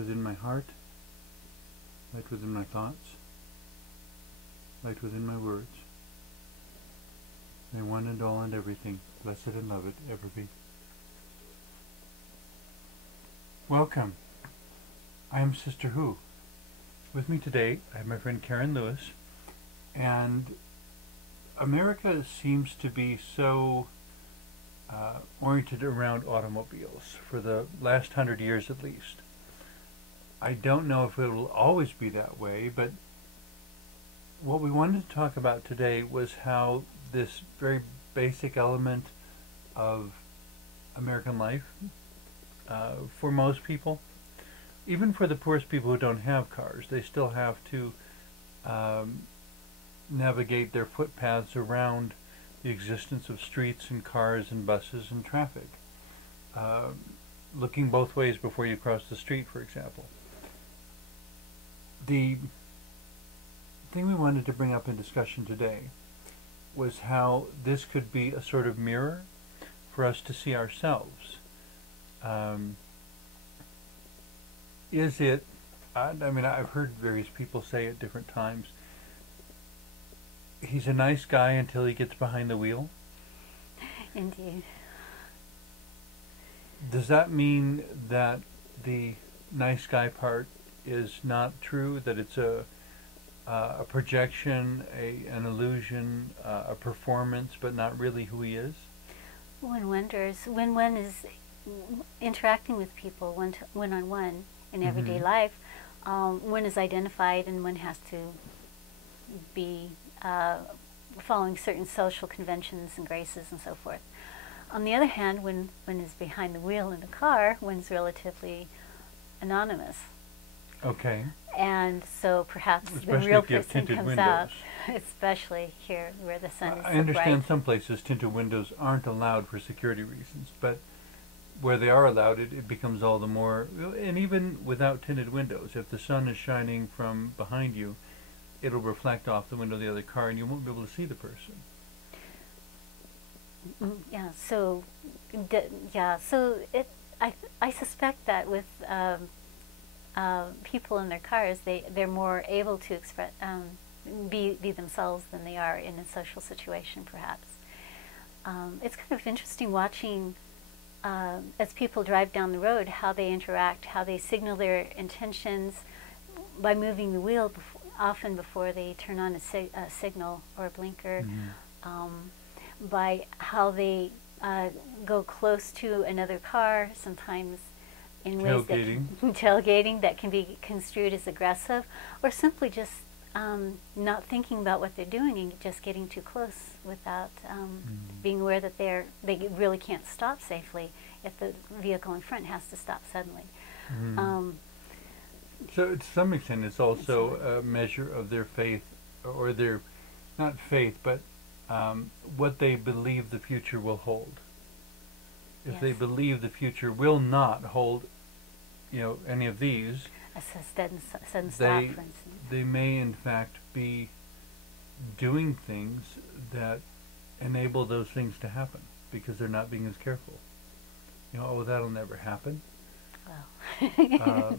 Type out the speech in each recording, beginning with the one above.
within my heart, light within my thoughts, light within my words. May one and all and everything, blessed and loved, ever be. Welcome. I am Sister Who. With me today, I have my friend Karen Lewis, and America seems to be so oriented around automobiles for the last 100 years at least. I don't know if it will always be that way, but what we wanted to talk about today was how this very basic element of American life, for most people, even for the poorest people who don't have cars, they still have to navigate their footpaths around the existence of streets and cars and buses and traffic. Looking both ways before you cross the street, for example. The thing we wanted to bring up in discussion today was how this could be a sort of mirror for us to see ourselves. Is it, I mean, I've heard various people say at different times, he's a nice guy until he gets behind the wheel. Indeed. Does that mean that the nice guy part is not true, that it's a projection, an illusion, a performance, but not really who he is? One wonders, when one is interacting with people one-on-one in everyday life, one is identified and one has to be following certain social conventions and graces and so forth. On the other hand, when one is behind the wheel in the car, one's relatively anonymous. Okay. And so perhaps especially the real if you have person tinted comes windows. out, especially here where the sun is I so understand bright. some places tinted windows aren't allowed for security reasons, but where they are allowed, it becomes all the more, and even without tinted windows, if the sun is shining from behind you, it'll reflect off the window of the other car and you won't be able to see the person. Yeah, so I suspect that with people in their cars, they're more able to express be themselves than they are in a social situation, perhaps. It's kind of interesting watching as people drive down the road how they interact, how they signal their intentions by moving the wheel often before they turn on a signal or a blinker. By how they go close to another car, sometimes in ways tailgating that can be construed as aggressive, or simply just not thinking about what they're doing and just getting too close without being aware that they really can't stop safely if the vehicle in front has to stop suddenly. So to some extent it's also a measure of their faith, or their, not faith, but what they believe the future will hold. If they believe the future will not hold, any of these, a sudden stop, for instance. They may in fact be doing things that enable those things to happen because they're not being as careful. Oh, that'll never happen. Well.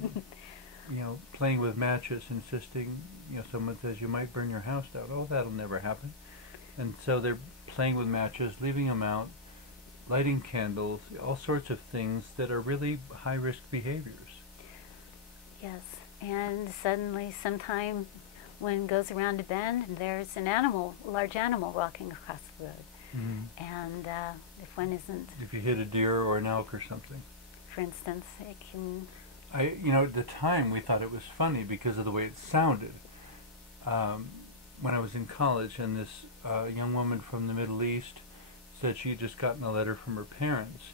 Playing with matches, insisting, someone says you might burn your house down. Oh, that'll never happen. And so they're playing with matches, leaving them out, lighting candles, all sorts of things that are really high-risk behaviors. Yes, and suddenly sometime one goes around a bend and there's an animal, a large animal walking across the road. And if one isn't... If you hit a deer or an elk or something. For instance, it can... at the time we thought it was funny because of the way it sounded. When I was in college, and this young woman from the Middle East said she had just gotten a letter from her parents,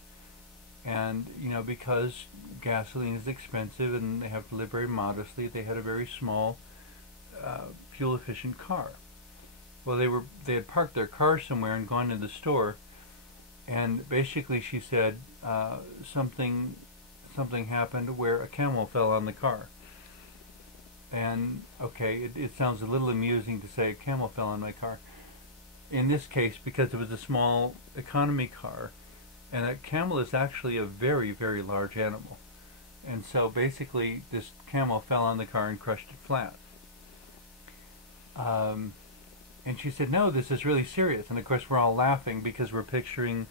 and because gasoline is expensive and they have to live very modestly, they had a very small fuel efficient car. Well, they had parked their car somewhere and gone to the store, and basically she said something happened where a camel fell on the car. And okay, it sounds a little amusing to say a camel fell on my car. In this case, because it was a small economy car, and a camel is actually a very, very large animal. And so basically this camel fell on the car and crushed it flat. And she said, no, this is really serious. And of course we're all laughing because we're picturing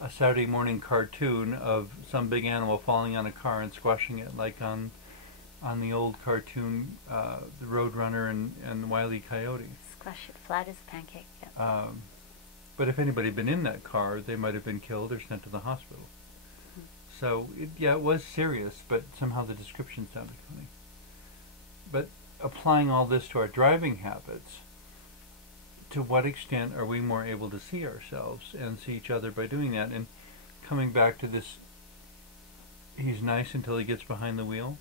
a Saturday morning cartoon of some big animal falling on a car and squashing it, like on the old cartoon, the Roadrunner and Wile E. Coyote. Squash it flat as a pancake. Yeah. But if anybody had been in that car, they might have been killed or sent to the hospital. So, it was serious, but somehow the description sounded funny. But applying all this to our driving habits, to what extent are we more able to see ourselves and see each other by doing that? And coming back to this, he's nice until he gets behind the wheel.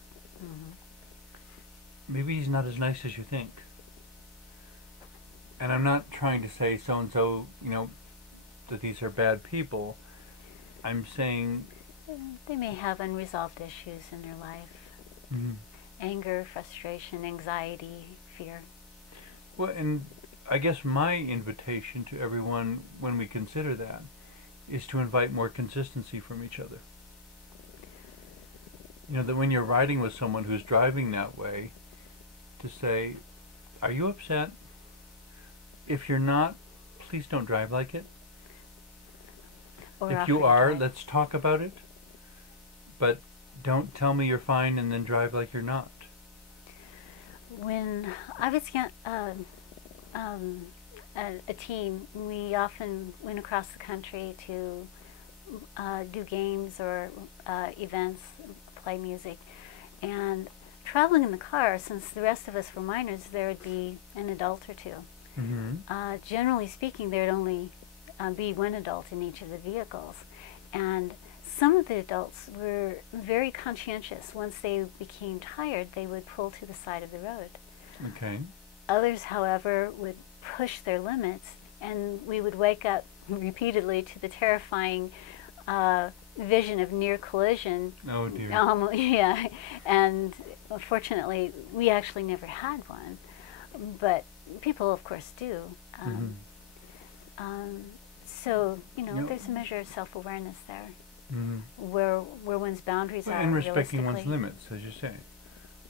Maybe he's not as nice as you think. And I'm not trying to say so-and-so, that these are bad people. I'm saying they may have unresolved issues in their life. Anger, frustration, anxiety, fear. Well, and I guess my invitation to everyone when we consider that is to invite more consistency from each other. That when you're riding with someone who's driving that way, to say, are you upset? If you're not, please don't drive like it. Or if you are, let's talk about it. But don't tell me you're fine and then drive like you're not. When I was a teen, we often went across the country to do games or events, play music. And traveling in the car, since the rest of us were minors, there would be an adult or two. Generally speaking, there would only be one adult in each of the vehicles. And some of the adults were very conscientious. Once they became tired, they would pull to the side of the road. Okay. Others, however, would push their limits, and we would wake up repeatedly to the terrifying vision of near collision. Oh dear. Yeah, and fortunately, we actually never had one, but people, of course, do. So, there's a measure of self-awareness there, where one's boundaries are, and respecting one's realistically. limits, as you say.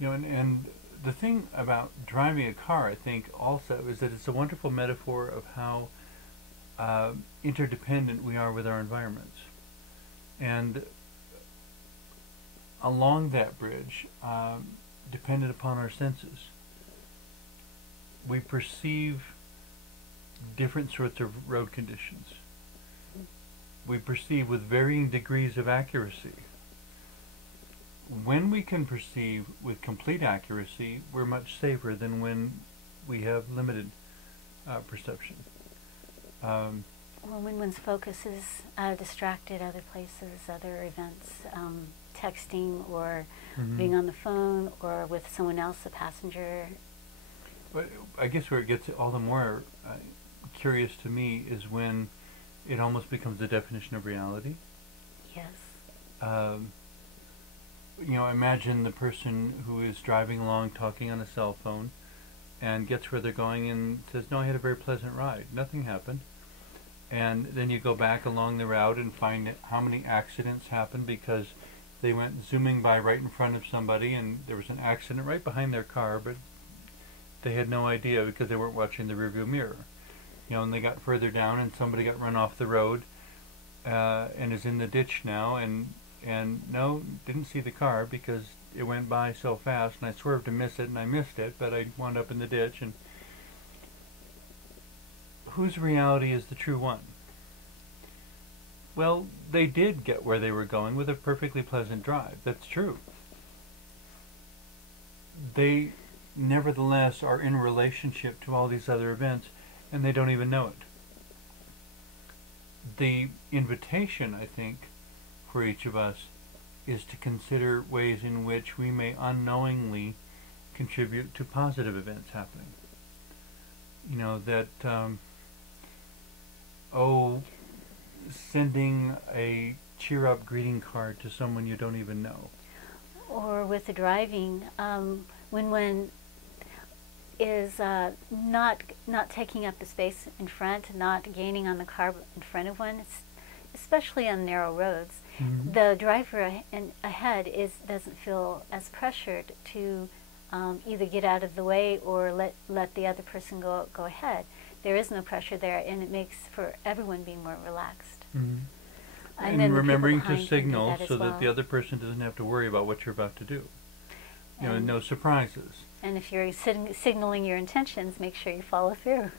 And the thing about driving a car, I think, also, is that it's a wonderful metaphor of how interdependent we are with our environments. And along that bridge, dependent upon our senses, we perceive different sorts of road conditions. We perceive with varying degrees of accuracy. When we can perceive with complete accuracy, we're much safer than when we have limited perception. Well, when one's focus is distracted, other places, other events, texting or being on the phone or with someone else, a passenger. But I guess where it gets all the more curious to me is when it almost becomes the definition of reality. Yes. Imagine the person who is driving along talking on a cell phone and gets where they're going and says, no, I had a very pleasant ride. Nothing happened. And then you go back along the route and find how many accidents happened because they went zooming by right in front of somebody and there was an accident right behind their car, but they had no idea because they weren't watching the rearview mirror. And they got further down and somebody got run off the road and is in the ditch now and no, didn't see the car because it went by so fast and I swerved to miss it and I missed it, but I wound up in the ditch. And whose reality is the true one? Well, they did get where they were going with a perfectly pleasant drive. That's true. They nevertheless are in relationship to all these other events and they don't even know it. The invitation, I think, for each of us is to consider ways in which we may unknowingly contribute to positive events happening. Sending a cheer-up greeting card to someone you don't even know. Or with the driving, when one is not taking up the space in front, not gaining on the car in front of one, especially on narrow roads. The driver ahead doesn't feel as pressured to either get out of the way or let the other person go ahead. There is no pressure there, and it makes for everyone being more relaxed. And then remembering to signal that so that the other person doesn't have to worry about what you're about to do. You know, no surprises. And if you're signaling your intentions, make sure you follow through.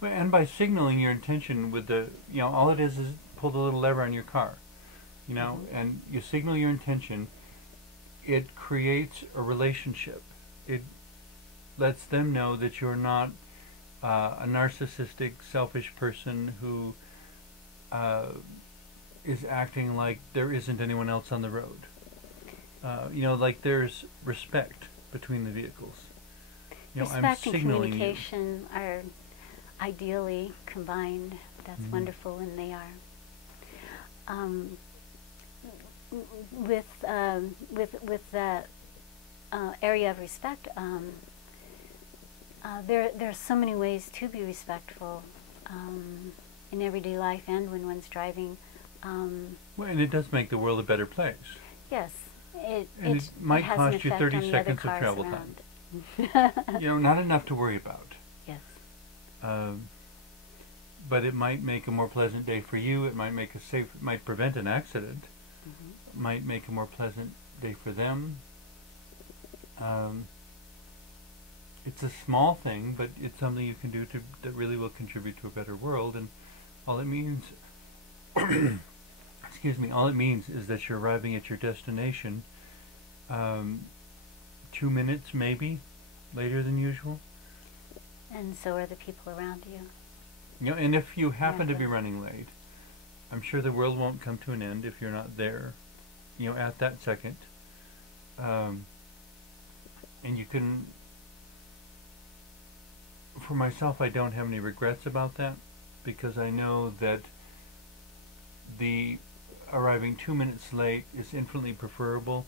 Well, and by signaling your intention with the, you know, all it is pull the little lever on your car, you know, and you signal your intention. It creates a relationship. It lets them know that you're not a narcissistic, selfish person who is acting like there isn't anyone else on the road. You know, like there's respect between the vehicles. You know, Respect I'm and signaling communication are ideally combined. That's wonderful when they are. With the area of respect, there are so many ways to be respectful in everyday life and when one's driving. Well, and it does make the world a better place. Yes, it might has cost an you effect 30 on the seconds other of cars travel around. time. You know, not enough to worry about. Yes. But it might make a more pleasant day for you. It might make might prevent an accident. Might make a more pleasant day for them. It's a small thing, but it's something you can do that really will contribute to a better world. And all it means, excuse me, all it means is that you're arriving at your destination 2 minutes maybe later than usual. And so are the people around you. You know, and if you happen to be running late, I'm sure the world won't come to an end if you're not there, you know, at that second. And you can, for myself, I don't have any regrets about that, because I know that the arriving 2 minutes late is infinitely preferable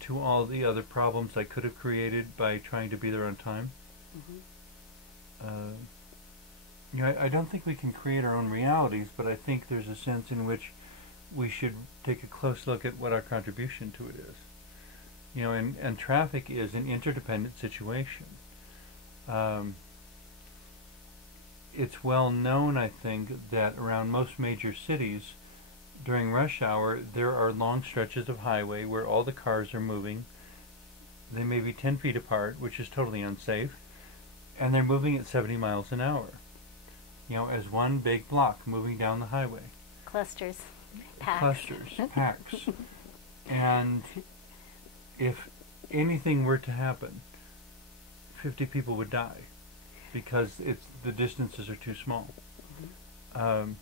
to all the other problems I could have created by trying to be there on time. You know, I don't think we can create our own realities, but I think there's a sense in which we should take a close look at what our contribution to it is. You know, and traffic is an interdependent situation. It's well known, I think, that around most major cities, during rush hour, there are long stretches of highway where all the cars are moving. They may be 10 feet apart, which is totally unsafe, and they're moving at 70 miles an hour. You know, as one big block moving down the highway. Clusters, packs. Clusters, packs. And if anything were to happen, 50 people would die because the distances are too small. And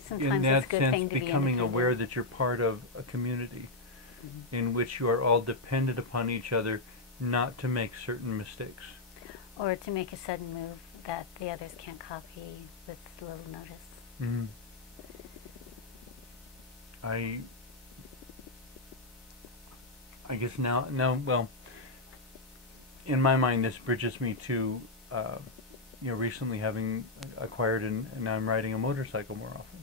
Sometimes in that it's a good sense, thing to be becoming aware independent. that you're part of a community in which you are all dependent upon each other not to make certain mistakes. Or to make a sudden move that the others can't copy with little notice. I guess now, well, in my mind, this bridges me to, you know, recently having acquired and now I'm riding a motorcycle more often,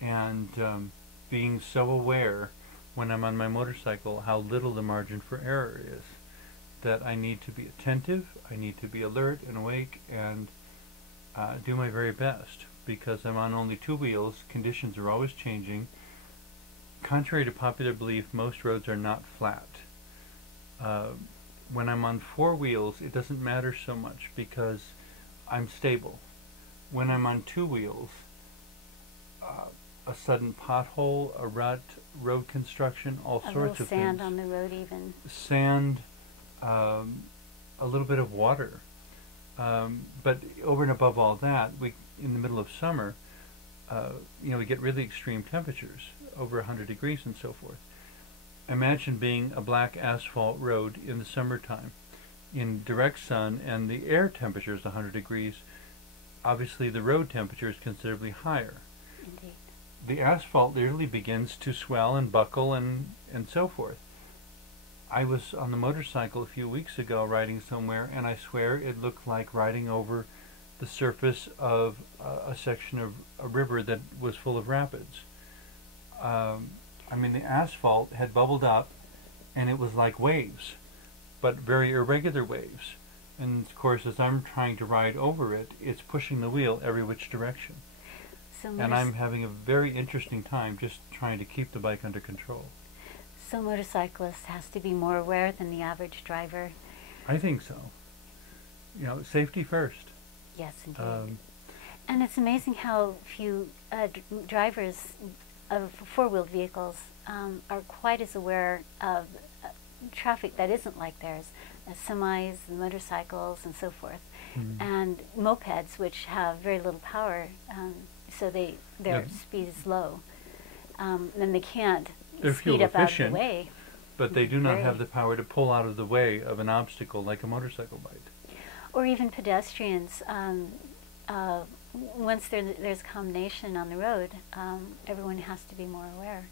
and being so aware when I'm on my motorcycle how little the margin for error is. That I need to be attentive, I need to be alert and awake, and do my very best, because I'm on only 2 wheels, conditions are always changing. Contrary to popular belief, most roads are not flat. When I'm on 4 wheels, it doesn't matter so much, because I'm stable. When I'm on 2 wheels, a sudden pothole, a rut, road construction, all sorts of things. A little sand on the road even. Sand, a little bit of water, but over and above all that, in the middle of summer, you know, we get really extreme temperatures, over 100 degrees and so forth. Imagine being a black asphalt road in the summertime, in direct sun, and the air temperature is 100 degrees. Obviously, the road temperature is considerably higher. Indeed. The asphalt literally begins to swell and buckle and so forth. I was on the motorcycle a few weeks ago riding somewhere, and I swear it looked like riding over the surface of a section of a river that was full of rapids. I mean, the asphalt had bubbled up, and it was like waves, but very irregular waves. And of course, as I'm trying to ride over it, it's pushing the wheel every which direction. So And I'm having a very interesting time just trying to keep the bike under control. So motorcyclist has to be more aware than the average driver. I think so. You know, safety first. Yes, indeed. And it's amazing how few drivers of four-wheeled vehicles are quite as aware of traffic that isn't like theirs, semis and motorcycles and so forth, and mopeds, which have very little power, so their speed is low, and they can't speed up out of the way. But they do not have the power to pull out of the way of an obstacle like a motorcycle might. Or even pedestrians. Once there's a combination on the road, everyone has to be more aware,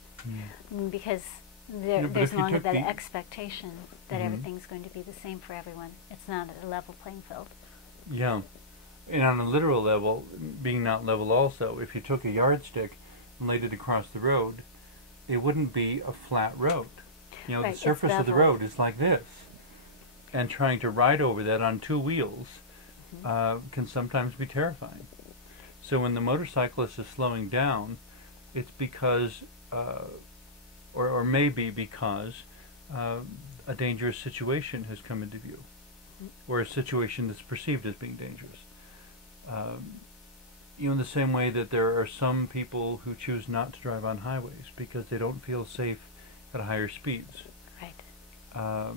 because there's no longer that expectation that everything's going to be the same for everyone. It's not a level playing field. Yeah. And on a literal level, being not level also, if you took a yardstick and laid it across the road, it wouldn't be a flat road. You know, Right, the surface of the road is like this. And trying to ride over that on two wheels can sometimes be terrifying. So when the motorcyclist is slowing down, it's because, or maybe because, a dangerous situation has come into view, or a situation that's perceived as being dangerous. You know, in the same way that there are some people who choose not to drive on highways because they don't feel safe at higher speeds. Right.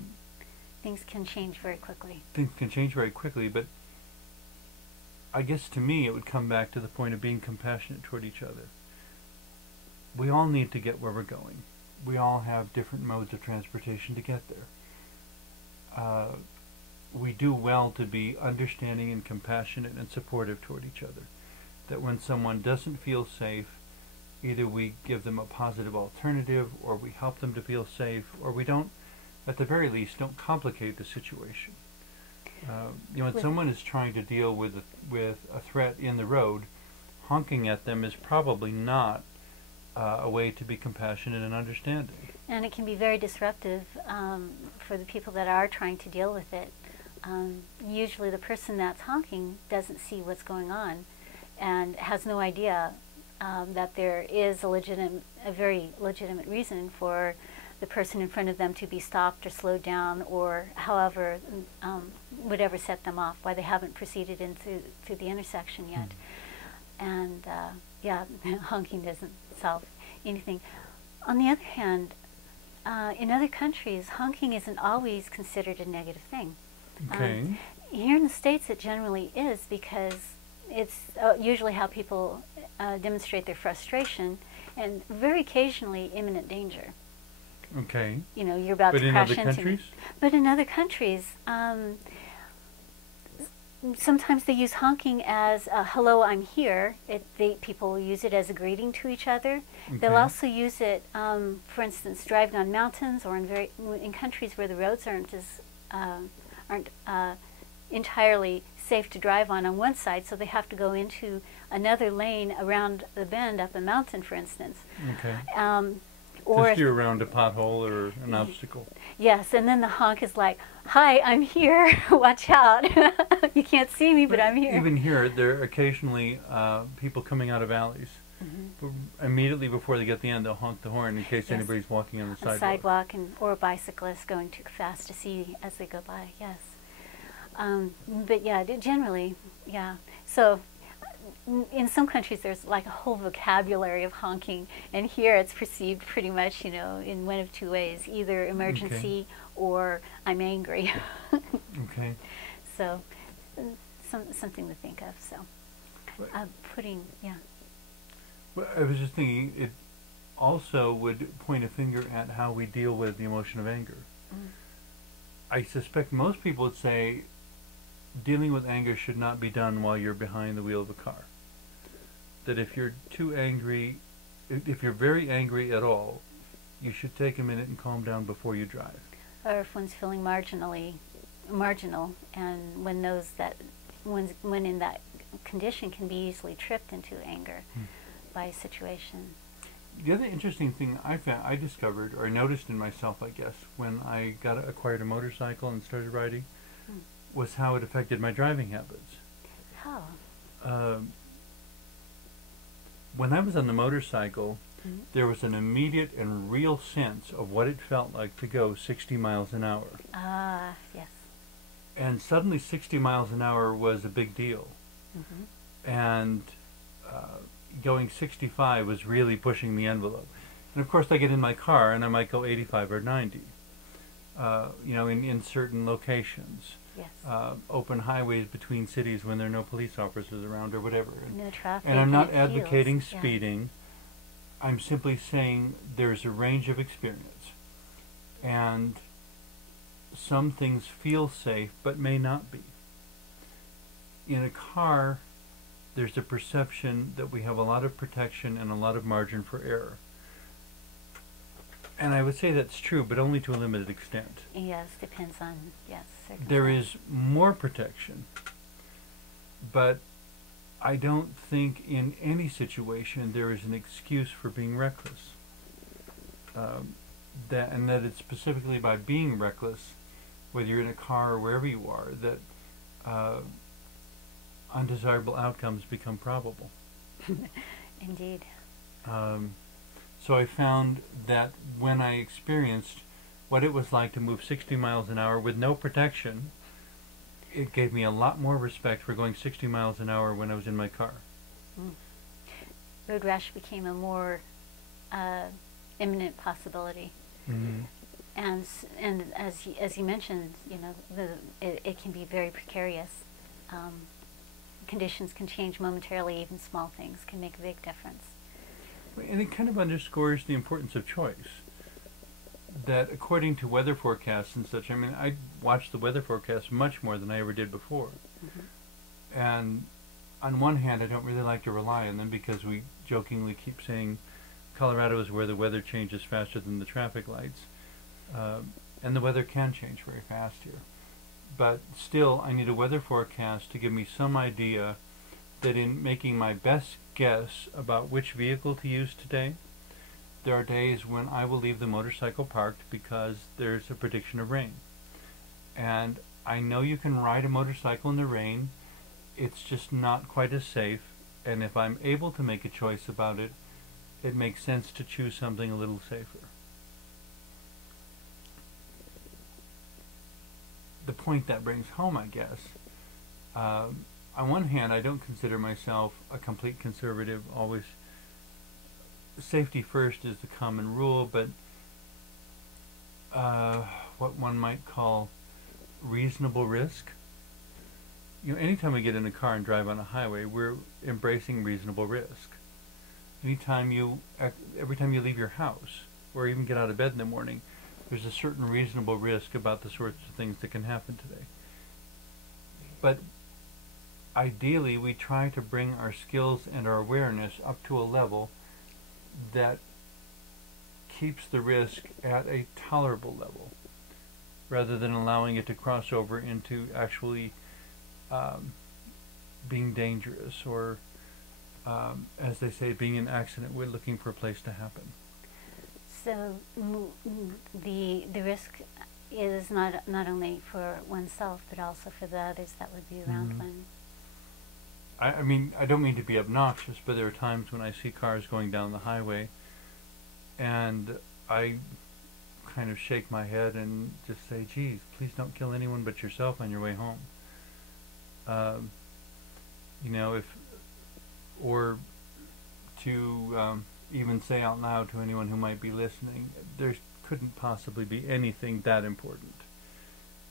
Things can change very quickly. Things can change very quickly, but I guess to me it would come back to the point of being compassionate toward each other. We all need to get where we're going. We all have different modes of transportation to get there. We do well to be understanding and compassionate and supportive toward each other. That when someone doesn't feel safe, either we give them a positive alternative, or we help them to feel safe, or we don't, at the very least, don't complicate the situation. You know, when someone is trying to deal with a threat in the road, honking at them is probably not a way to be compassionate and understanding. And it can be very disruptive for the people that are trying to deal with it. Usually the person that's honking doesn't see what's going on and has no idea that there is a very legitimate reason for the person in front of them to be stopped or slowed down, or however, whatever set them off, why they haven't proceeded into the intersection yet. And yeah, honking doesn't solve anything. On the other hand, in other countries, honking isn't always considered a negative thing. Okay. Here in the States, it generally is, because it's usually how people demonstrate their frustration, and very occasionally imminent danger. Okay. You know, you're about to crash into me. But in other countries? But in other countries, sometimes they use honking as "Hello, I'm here." People use it as a greeting to each other. Okay. They'll also use it, for instance, driving on mountains, or in countries where the roads aren't entirely safe to drive on one side, so they have to go into another lane around the bend up a mountain, for instance. Okay. Or just you're around a pothole or an obstacle. Yes, and then the honk is like, "Hi, I'm here. Watch out. You can't see me, but I'm here." Even here, there are occasionally people coming out of alleys. Immediately before they get to the end, they'll honk the horn in case anybody's walking on the sidewalk. A sidewalk, or a bicyclist going too fast to see as they go by, yes. But yeah, generally, yeah. So in some countries there's like a whole vocabulary of honking, and here it's perceived pretty much, you know, in one of two ways: either emergency or I'm angry. Okay. So something to think of. So yeah. Well, I was just thinking, it also would point a finger at how we deal with the emotion of anger. I suspect most people would say dealing with anger should not be done while you're behind the wheel of a car. That if you're too angry, if you're very angry at all, you should take a minute and calm down before you drive. Or if one's feeling marginal, and when in that condition can be easily tripped into anger by a situation. The other interesting thing I discovered or noticed in myself, I guess, when I acquired a motorcycle and started riding, was how it affected my driving habits. How? When I was on the motorcycle, there was an immediate and real sense of what it felt like to go 60 miles an hour. Ah, yes. And suddenly 60 miles an hour was a big deal. And going 65 was really pushing the envelope. And of course I get in my car and I might go 85 or 90, you know, in certain locations. Yes. Open highways between cities when there are no police officers around or whatever. No traffic. And I'm not it advocating feels, speeding. I'm simply saying there's a range of experience. And some things feel safe but may not be. In a car, there's a perception that we have a lot of protection and a lot of margin for error. And I would say that's true, but only to a limited extent. Yes, depends on, yes, circumstance. There is more protection, but I don't think in any situation there is an excuse for being reckless. That it's specifically by being reckless, whether you're in a car or wherever you are, that undesirable outcomes become probable. Indeed. So I found that when I experienced what it was like to move 60 miles an hour with no protection, it gave me a lot more respect for going 60 miles an hour when I was in my car. Road rash became a more imminent possibility. And as you mentioned, you know, it can be very precarious. Conditions can change momentarily. Even small things can make a big difference. And it kind of underscores the importance of choice. That according to weather forecasts and such, I mean, I watch the weather forecasts much more than I ever did before. And on one hand, I don't really like to rely on them because we jokingly keep saying Colorado is where the weather changes faster than the traffic lights. And the weather can change very fast here. But still, I need a weather forecast to give me some idea that in making my best guess about which vehicle to use today, there are days when I will leave the motorcycle parked because there's a prediction of rain. And I know you can ride a motorcycle in the rain, it's just not quite as safe, and if I'm able to make a choice about it, it makes sense to choose something a little safer. The point that brings home, I guess, on one hand, I don't consider myself a complete conservative. Always, safety first is the common rule, but what one might call reasonable risk. You know, anytime we get in a car and drive on a highway, we're embracing reasonable risk. Every time you leave your house, or even get out of bed in the morning, there's a certain reasonable risk about the sorts of things that can happen today. But ideally, we try to bring our skills and our awareness up to a level that keeps the risk at a tolerable level, rather than allowing it to cross over into actually being dangerous, or as they say, being an accident we're looking for a place to happen. So the risk is not only for oneself, but also for the others that would be around one. I mean, I don't mean to be obnoxious, but there are times when I see cars going down the highway, and I kind of shake my head and just say, geez, please don't kill anyone but yourself on your way home. You know, or to even say out loud to anyone who might be listening, there couldn't possibly be anything that important,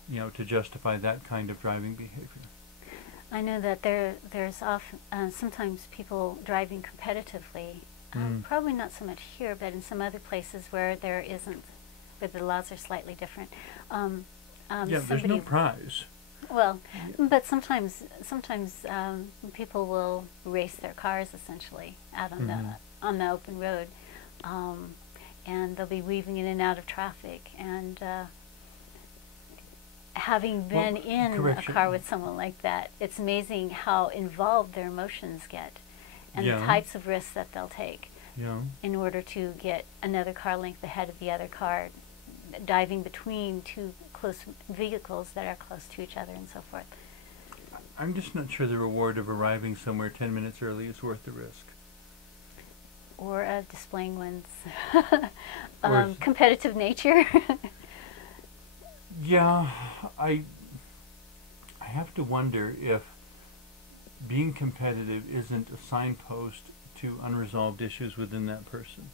you know, to justify that kind of driving behavior. I know that there's often sometimes people driving competitively. Probably not so much here, but in some other places where there isn't, where the laws are slightly different. Yeah, there's no prize. Well, but sometimes people will race their cars essentially out on the open road, and they'll be weaving in and out of traffic, and having been in a correction. car with someone like that, it's amazing how involved their emotions get and the Yeah. types of risks that they'll take Yeah. in order to get another car length ahead of the other car, diving between two close vehicles that are close to each other and so forth. I'm just not sure the reward of arriving somewhere 10 minutes early is worth the risk. Or displaying one's Or competitive nature. Yeah, I have to wonder if being competitive isn't a signpost to unresolved issues within that person.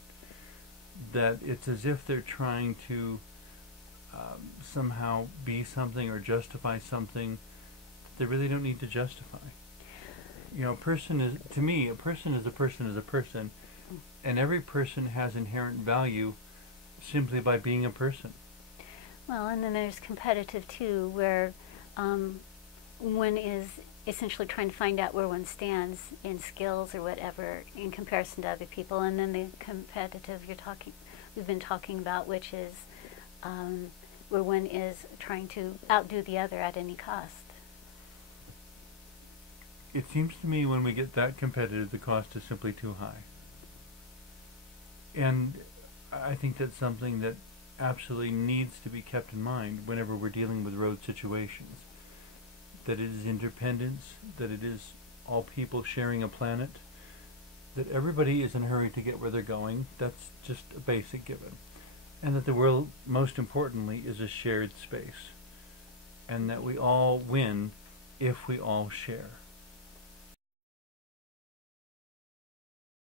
That it's as if they're trying to somehow be something or justify something that they really don't need to justify. You know, a person is, to me, a person is a person is a person, and every person has inherent value simply by being a person. Well, and then there's competitive too, where one is essentially trying to find out where one stands in skills or whatever in comparison to other people, and then the competitive we've been talking about, which is where one is trying to outdo the other at any cost. It seems to me when we get that competitive, the cost is simply too high. And I think that's something that absolutely needs to be kept in mind whenever we're dealing with road situations. That it is independence, that it is all people sharing a planet, that everybody is in a hurry to get where they're going. That's just a basic given. And that the world, most importantly, is a shared space. And that we all win if we all share.